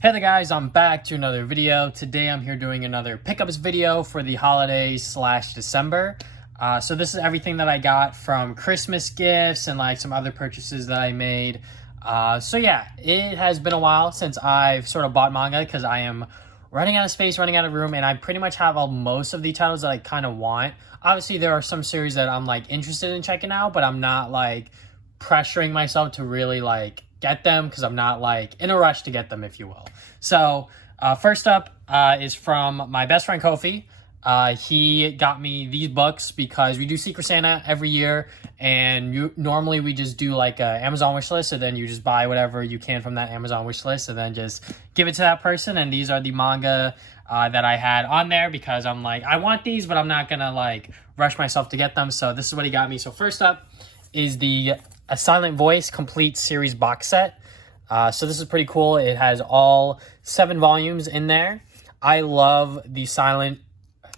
Hey there guys, I'm back to another video. Today I'm here doing another pickups video for the holidays / December. So this is everything that I got from Christmas gifts and like some other purchases that I made. So yeah, it has been a while since I've sort of bought manga because I am running out of space, running out of room, and I pretty much have most of the titles that I kind of want. Obviously there are some series that I'm like interested in checking out, but I'm not like pressuring myself to really like get them because I'm not like in a rush to get them, if you will. So first up is from my best friend Kofi. He got me these books because we do Secret Santa every year, and normally we just do like a Amazon wish list, so then you just buy whatever you can from that Amazon wish list and then just give it to that person. And these are the manga that I had on there because I'm like, I want these, but I'm not gonna like rush myself to get them. So this is what he got me. So first up is the A Silent Voice complete series box set. So this is pretty cool. It has all 7 volumes in there. I love the Silent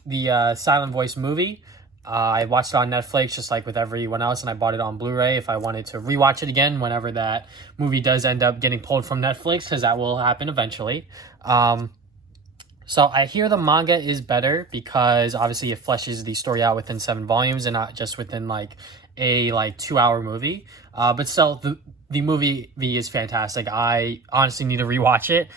Voice movie. I watched it on Netflix just like with everyone else, and I bought it on Blu-ray if I wanted to rewatch it again whenever that movie does end up getting pulled from Netflix, because that will happen eventually. So I hear the manga is better because obviously it fleshes the story out within 7 volumes and not just within like a 2-hour movie. But still, the movie is fantastic. I honestly need to rewatch it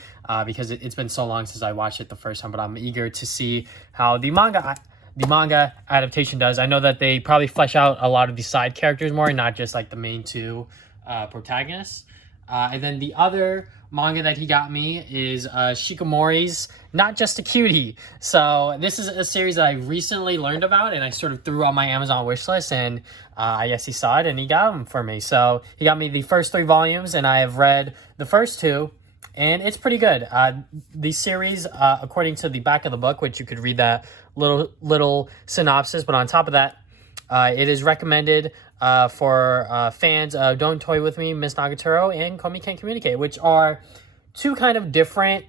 because it's been so long since I watched it the first time. But I'm eager to see how the manga adaptation does. I know that they probably flesh out a lot of the side characters more, and not just like the main 2 protagonists. And then the other manga that he got me is Shikamori's Not Just a Cutie. So this is a series that I recently learned about, and I sort of threw on my Amazon wish list, and I guess he saw it and he got them for me. So he got me the first 3 volumes, and I have read the first 2, and it's pretty good. The series, according to the back of the book, which you could read that little synopsis, but on top of that, it is recommended for fans of Don't Toy With Me, Miss Nagatoro, and Komi Can't Communicate, which are 2 kind of different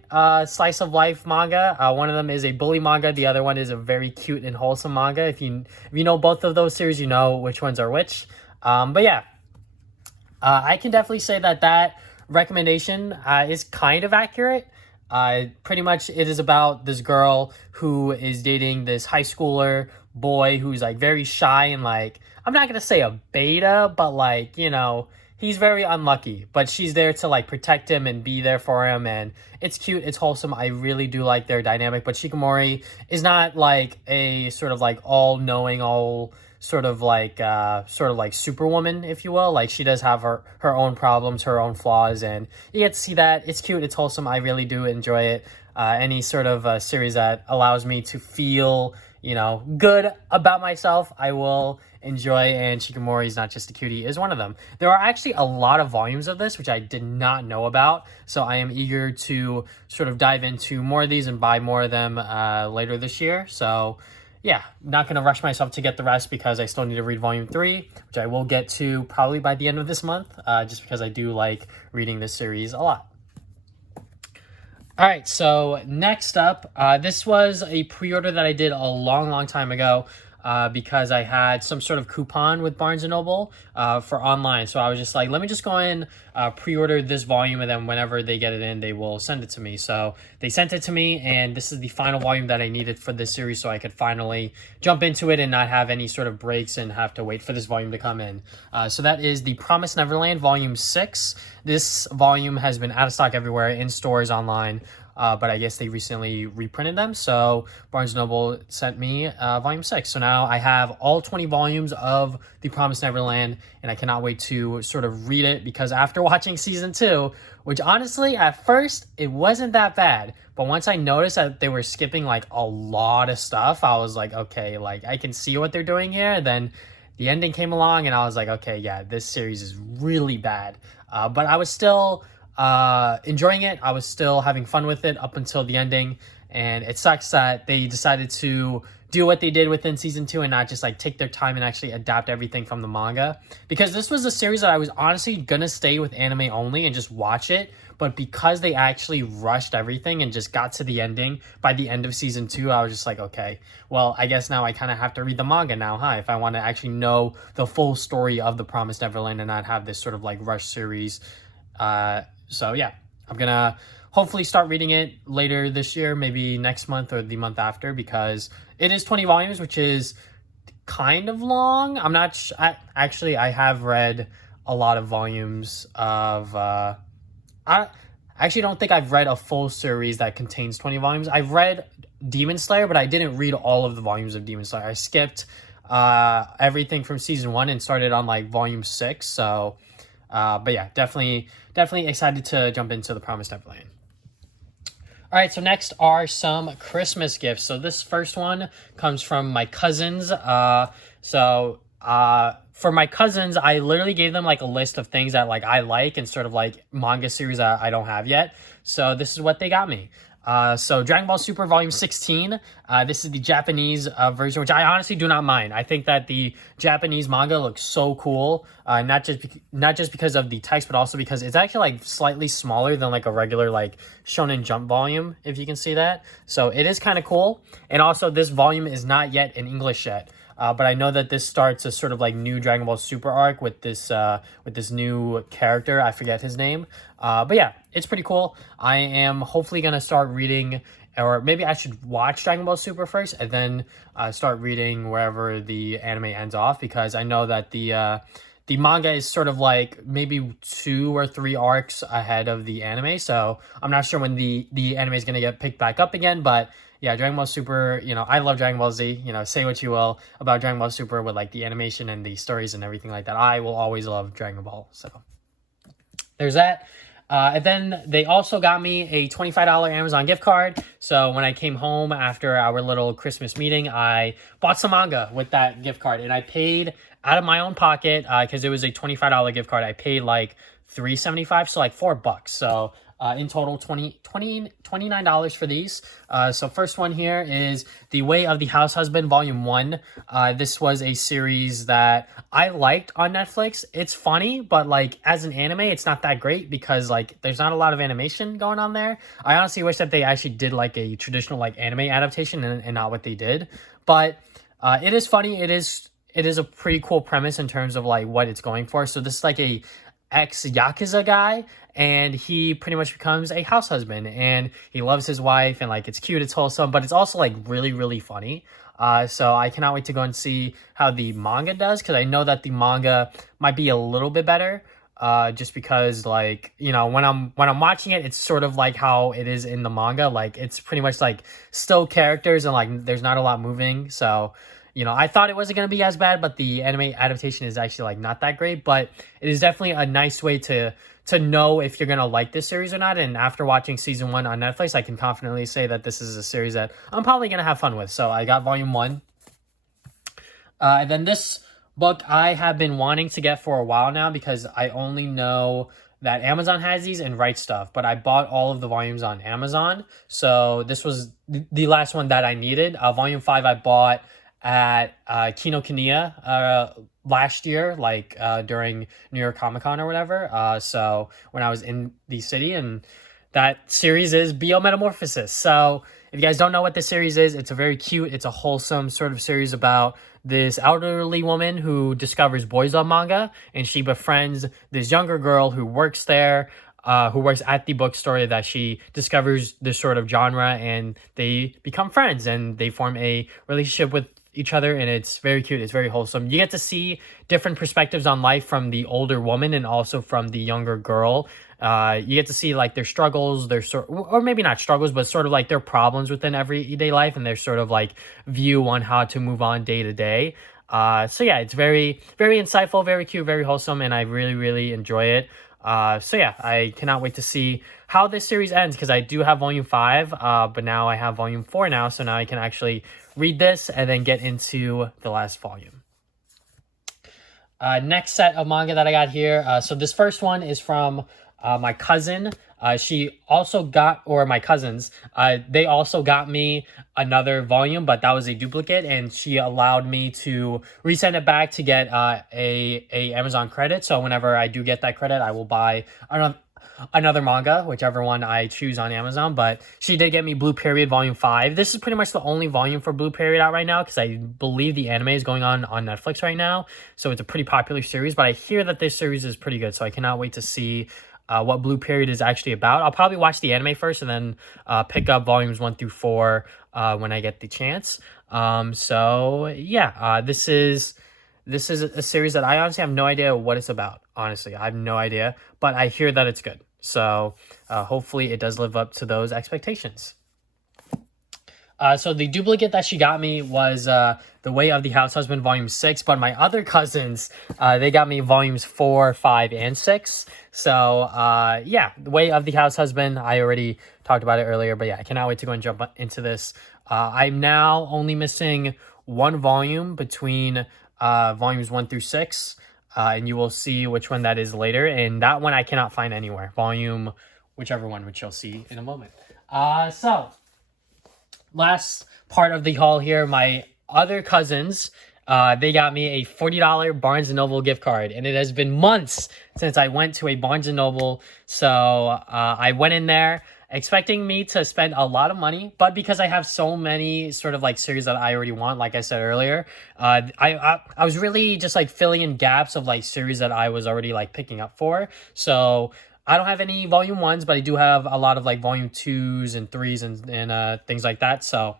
slice of life manga. One of them is a bully manga. The other one is a very cute and wholesome manga. If you know both of those series, you know which ones are which. But yeah, I can definitely say that recommendation is kind of accurate. Pretty much it is about this girl who is dating this high schooler boy who's like very shy and like, I'm not gonna say a beta, but like, you know, he's very unlucky, but she's there to like protect him and be there for him, and it's cute, it's wholesome. I really do like their dynamic. But Shikamori is not like a sort of like all-knowing, sort of like superwoman, if you will. Like, she does have her own problems, her own flaws, and you get to see that. It's cute, it's wholesome. I really do enjoy it. Any sort of series that allows me to feel, you know, good about myself, I will enjoy, and Shikamori's Not Just a Cutie is one of them. There are actually a lot of volumes of this, which I did not know about, so I am eager to sort of dive into more of these and buy more of them later this year. So yeah, not going to rush myself to get the rest because I still need to read volume 3, which I will get to probably by the end of this month, just because I do like reading this series a lot. All right, so next up, this was a pre-order that I did a long time ago because I had some sort of coupon with Barnes & Noble for online. So I was just like, let me just go in, pre-order this volume, and then whenever they get it in, they will send it to me. So they sent it to me, and this is the final volume that I needed for this series so I could finally jump into it and not have any sort of breaks and have to wait for this volume to come in. So that is The Promised Neverland, Volume 6. This volume has been out of stock everywhere, in stores, online. But I guess they recently reprinted them, so Barnes & Noble sent me volume 6. So now I have all 20 volumes of The Promised Neverland, and I cannot wait to sort of read it, because after watching season 2, which honestly at first it wasn't that bad, but once I noticed that they were skipping like a lot of stuff, I was like, okay, like I can see what they're doing here. Then the ending came along and I was like, okay, yeah, this series is really bad. But I was still enjoying it. I was still having fun with it up until the ending, and it sucks that they decided to do what they did within season 2 and not just like take their time and actually adapt everything from the manga, because this was a series that I was honestly gonna stay with anime only and just watch it, but because they actually rushed everything and just got to the ending by the end of season 2, I was just like, okay, well, I guess now I kind of have to read the manga now, huh, if I want to actually know the full story of The Promised Neverland and not have this sort of like rush series. So yeah, I'm gonna hopefully start reading it later this year, maybe next month or the month after, because it is 20 volumes, which is kind of long. I'm not I have read a lot of volumes of I actually don't think I've read a full series that contains 20 volumes. I've read Demon Slayer, but I didn't read all of the volumes of Demon Slayer. I skipped everything from season 1 and started on like volume 6. So but yeah, definitely excited to jump into The Promised Neverland. All right, so next are some Christmas gifts. So this first one comes from my cousins. For my cousins, I literally gave them like a list of things that like I like and sort of like manga series that I don't have yet. So this is what they got me. So Dragon Ball Super Volume 16. This is the Japanese version, which I honestly do not mind. I think that the Japanese manga looks so cool. Not just because of the text, but also because it's actually like slightly smaller than like a regular like Shonen Jump volume, if you can see that. So it is kind of cool. And also this volume is not yet in English yet. But I know that this starts a sort of like new Dragon Ball Super arc with this new character. I forget his name. But yeah, it's pretty cool. I am hopefully going to start reading, or maybe I should watch Dragon Ball Super first and then start reading wherever the anime ends off, because I know that the manga is sort of like maybe 2 or 3 arcs ahead of the anime. So I'm not sure when the anime is going to get picked back up again, but yeah, Dragon Ball Super, I love Dragon Ball Z. Say what you will about Dragon Ball Super with like the animation and the stories and everything like that. I will always love Dragon Ball. So there's that. And then they also got me a $25 Amazon gift card. So when I came home after our little Christmas meeting, I bought some manga with that gift card, and I paid out of my own pocket because it was a $25 gift card. I paid like $3.75, so like $4. So in total, $29 for these. So first one here is The Way of the House Husband Volume 1. This was a series that I liked on Netflix. It's funny, but like as an anime, it's not that great because like there's not a lot of animation going on there. I honestly wish that they actually did like a traditional like anime adaptation and not what they did. But it is funny. It is a pretty cool premise in terms of like what it's going for. So this is like a ex-Yakuza guy, and he pretty much becomes a house husband, and he loves his wife, and like it's cute, it's wholesome, but it's also like really, really funny. So I cannot wait to go and see how the manga does, because I know that the manga might be a little bit better. Just because like, when I'm watching it, it's sort of like how it is in the manga. Like it's pretty much like still characters and like there's not a lot moving. So I thought it wasn't going to be as bad, but the anime adaptation is actually like not that great, but it is definitely a nice way to know if you're going to like this series or not. And after watching season 1 on Netflix, I can confidently say that this is a series that I'm probably going to have fun with. So I got volume 1. And then this book I have been wanting to get for a while now, because I only know that Amazon has these and Right Stuff, but I bought all of the volumes on Amazon. So this was the last one that I needed. Volume 5 I bought at Kinokuniya last year, like during New York Comic Con or whatever. So when I was in the city, and that series is Metamorphosis. So if you guys don't know what this series is, it's a very cute, it's a wholesome sort of series about this elderly woman who discovers boys love manga, and she befriends this younger girl who works there, who works at the bookstore, that she discovers this sort of genre, and they become friends and they form a relationship with each other, and it's very cute, it's very wholesome. You get to see different perspectives on life from the older woman and also from the younger girl. You get to see like their struggles, or maybe not struggles, but sort of like their problems within everyday life, and their sort of like view on how to move on day to day. So yeah, it's very, very insightful, very cute, very wholesome, and I really, really enjoy it. So yeah, I cannot wait to see how this series ends, because I do have volume 5, but now I have volume 4 now, so now I can actually read this and then get into the last volume. Next set of manga that I got here. So this first one is from my cousin. She also got, or my cousins, they also got me another volume, but that was a duplicate, and she allowed me to resend it back to get a Amazon credit. So whenever I do get that credit, I will buy another manga, whichever one I choose on Amazon. But she did get me Blue Period Volume 5. This is pretty much the only volume for Blue Period out right now, because I believe the anime is going on Netflix right now. So it's a pretty popular series, but I hear that this series is pretty good, so I cannot wait to see what Blue Period is actually about. I'll probably watch the anime first and then pick up volumes 1 through 4 when I get the chance. So yeah, this is a series that I honestly have no idea what it's about. Honestly, I have no idea, but I hear that it's good. So hopefully it does live up to those expectations. So the duplicate that she got me was The Way of the House Husband Volume 6, but my other cousins, they got me Volumes 4, 5, and 6. So yeah, The Way of the House Husband, I already talked about it earlier, but yeah, I cannot wait to go and jump into this. I'm now only missing one volume between Volumes 1 through 6, and you will see which one that is later, and that one I cannot find anywhere. Whichever one, which you'll see in a moment. So last part of the haul here, my other cousins, they got me a $40 Barnes & Noble gift card, and it has been months since I went to a Barnes & Noble, so I went in there expecting me to spend a lot of money, but because I have so many sort of like series that I already want, like I said earlier, I was really just like filling in gaps of like series that I was already like picking up for. So I don't have any volume 1s, but I do have a lot of like volume 2s and 3s and things like that. So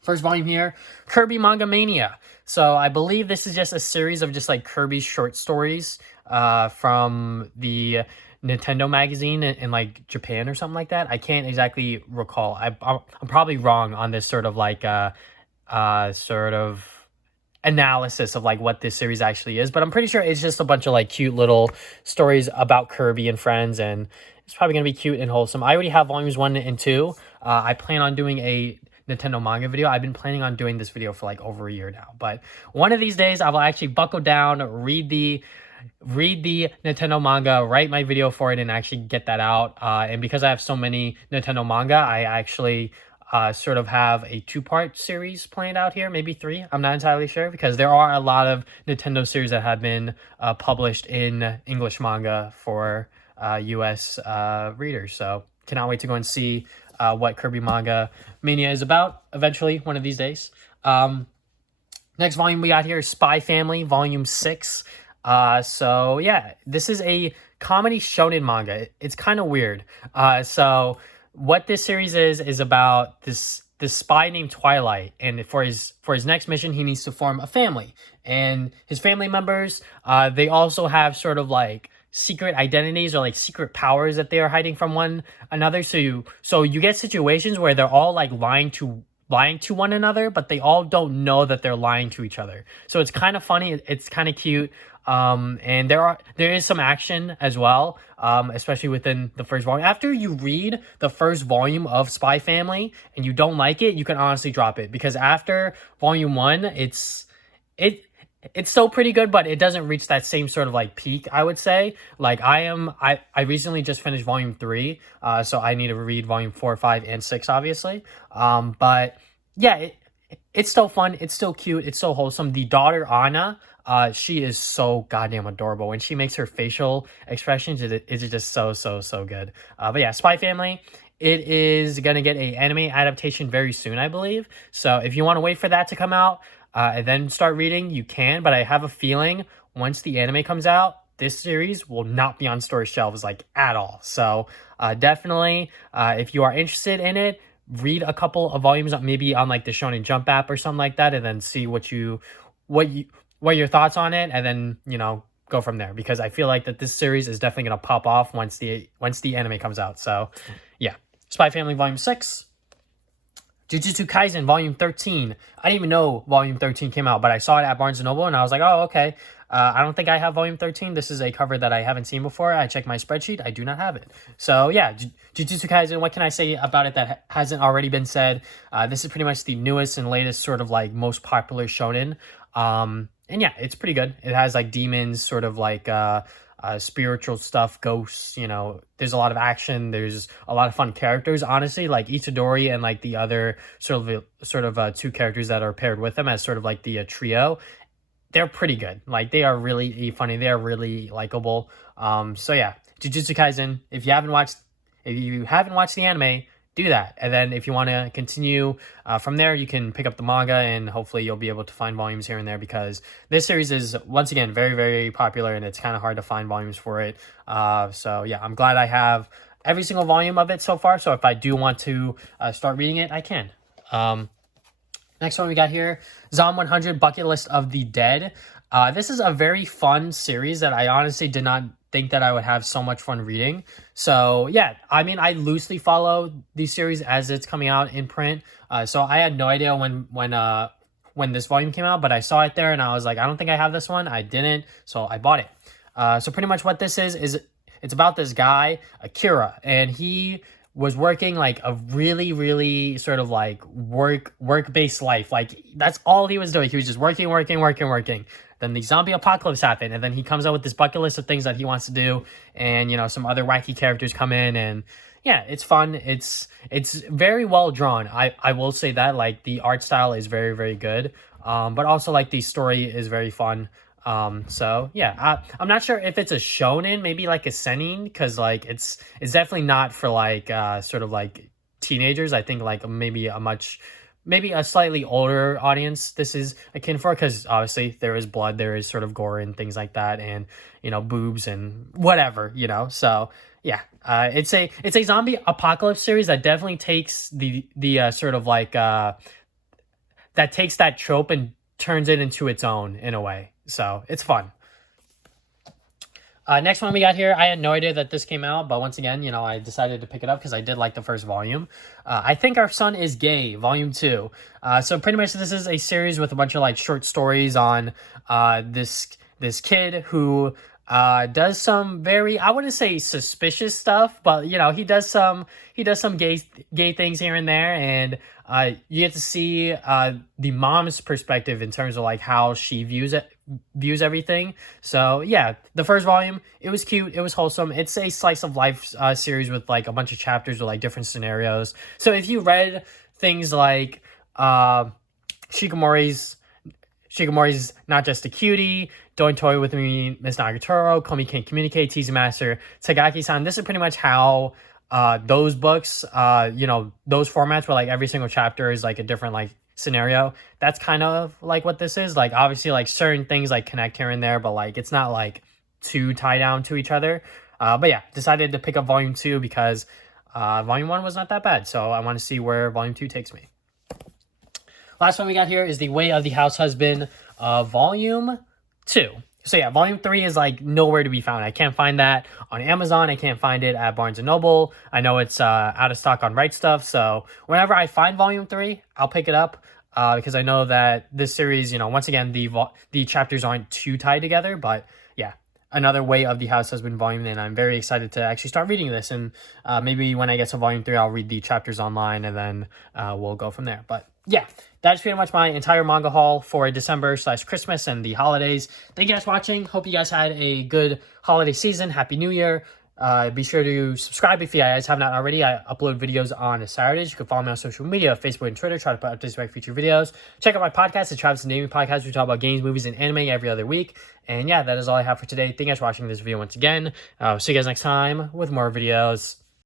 first volume here, Kirby Manga Mania. So I believe this is just a series of just like Kirby short stories from the Nintendo magazine in like Japan or something like that. I can't exactly recall. I'm probably wrong on this sort of like sort of analysis of like what this series actually is, but I'm pretty sure it's just a bunch of like cute little stories about Kirby and friends, and it's probably gonna be cute and wholesome. I already have volumes 1 and 2. I plan on doing a Nintendo manga video. I've been planning on doing this video for like over a year now, but one of these days I will actually buckle down, read the Nintendo manga, write my video for it, and actually get that out. And because I have so many Nintendo manga, I actually sort of have a 2-part series planned out here, maybe 3. I'm not entirely sure, because there are a lot of Nintendo series that have been published in English manga for US readers. So cannot wait to go and see what Kirby Manga Mania is about eventually, one of these days. Next volume we got here is Spy Family Volume 6. So yeah, this is a comedy shonen manga. It's kind of weird. So what this series is about this spy named Twilight, and for his next mission he needs to form a family, and his family members they also have sort of like secret identities or like secret powers that they are hiding from one another. So you get situations where they're all like lying to one another, but they all don't know that they're lying to each other. So it's kind of funny, it's kind of cute. And there is some action as well, especially within the first volume. After you read the first volume of Spy Family and you don't like it, you can honestly drop it, because after volume 1, it's still pretty good, but it doesn't reach that same sort of like peak, I would say. Like I recently just finished volume 3, so I need to read volume 4, 5, and 6, obviously. But yeah, it's still fun, it's still cute, it's so wholesome. The daughter Anna, she is so goddamn adorable. When she makes her facial expressions, it's just so good. But yeah, Spy Family, it is gonna get a anime adaptation very soon, I believe. So if you want to wait for that to come out and then start reading, you can. But I have a feeling once the anime comes out, this series will not be on store shelves like at all. So definitely, if you are interested in it, read a couple of volumes, maybe on like the Shonen Jump app or something like that, and then see what your thoughts on it, and then go from there, because I feel like that this series is definitely gonna pop off once the anime comes out. So yeah, Spy Family Volume 6. Jujutsu Kaisen Volume 13. I didn't even know Volume 13 came out, but I saw it at Barnes & Noble, and I was like, oh, okay. I don't think I have Volume 13. This is a cover that I haven't seen before. I checked my spreadsheet. I do not have it. So yeah, Jujutsu Kaisen, what can I say about it that hasn't already been said? This is pretty much the newest and latest sort of like most popular shonen. And yeah, it's pretty good. It has like demons, sort of like spiritual stuff, ghosts, there's a lot of action, there's a lot of fun characters. Honestly, like Itadori and like the other sort of 2 characters that are paired with them as sort of like the trio, they're pretty good. Like they are really funny, they are really likable. So yeah, Jujutsu Kaisen, if you haven't watched the anime, do that. And then if you want to continue from there, you can pick up the manga, and hopefully you'll be able to find volumes here and there, because this series is, once again, very, very popular, and it's kind of hard to find volumes for it. So yeah, I'm glad I have every single volume of it so far. So if I do want to start reading it, I can. Next one we got here, Zom 100 Bucket List of the Dead. This is a very fun series that I honestly did not think that I would have so much fun reading. So yeah, I mean, I loosely follow these series as it's coming out in print. So I had no idea when this volume came out, but I saw it there and I was like, I don't think I have this one. I didn't, so I bought it. So pretty much what this is it's about this guy, Akira, and he was working like a really, really sort of like work-based life. Like that's all he was doing. He was just working. Then the zombie apocalypse happened, and then he comes out with this bucket list of things that he wants to do, and you know, some other wacky characters come in, and yeah, it's fun. It's very well drawn. I will say that, like, the art style is very, very good. But also like the story is very fun. So yeah, I'm not sure if it's a shonen, maybe like a seinen, because like it's definitely not for like sort of like teenagers. I think like maybe a slightly older audience this is akin for, because obviously there is blood, there is sort of gore and things like that, and you know, boobs and whatever, you know. So yeah, it's a zombie apocalypse series that definitely takes the sort of like that takes that trope and turns it into its own in a way. So it's fun. Next one we got here, I had no idea that this came out, but once again, you know, I decided to pick it up because I did like the first volume. I Think Our Son is Gay, Volume 2. So pretty much this is a series with a bunch of like short stories on this kid who does some very, I wouldn't say suspicious stuff, but you know, he does some gay things here and there, and you get to see the mom's perspective in terms of like how she views everything. So yeah, the first volume, it was cute, it was wholesome. It's a slice of life series with like a bunch of chapters with like different scenarios. So if you read things like Shikamori's Not Just a Cutie, Don't Toy With Me, Miss Nagatoro, Komi Can't Communicate, Teasy Master, Tagaki-san, this is pretty much how those books, you know, those formats where like every single chapter is like a different like scenario. That's kind of like what this is. Like obviously like certain things like connect here and there, but like it's not like too tied down to each other. But yeah, decided to pick up Volume 2 because Volume 1 was not that bad. So I want to see where Volume 2 takes me. Last one we got here is The Way of the House Husband, Volume 2. So yeah, Volume 3 is like nowhere to be found. I can't find that on Amazon. I can't find it at Barnes & Noble. I know it's out of stock on Right Stuff. So whenever I find Volume 3, I'll pick it up because I know that this series, you know, once again, the chapters aren't too tied together. But yeah, another Way of the House Husband volume, and I'm very excited to actually start reading this. And maybe when I get to Volume 3, I'll read the chapters online, and then we'll go from there. But yeah, that's pretty much my entire manga haul for December/Christmas and the holidays. Thank you guys for watching. Hope you guys had a good holiday season. Happy New Year. Be sure to subscribe if you guys have not already. I upload videos on Saturdays. You can follow me on social media, Facebook and Twitter. Try to put updates about future videos. Check out my podcast, the Travis and Damien Podcast. We talk about games, movies, and anime every other week. And yeah, that is all I have for today. Thank you guys for watching this video once again. See you guys next time with more videos.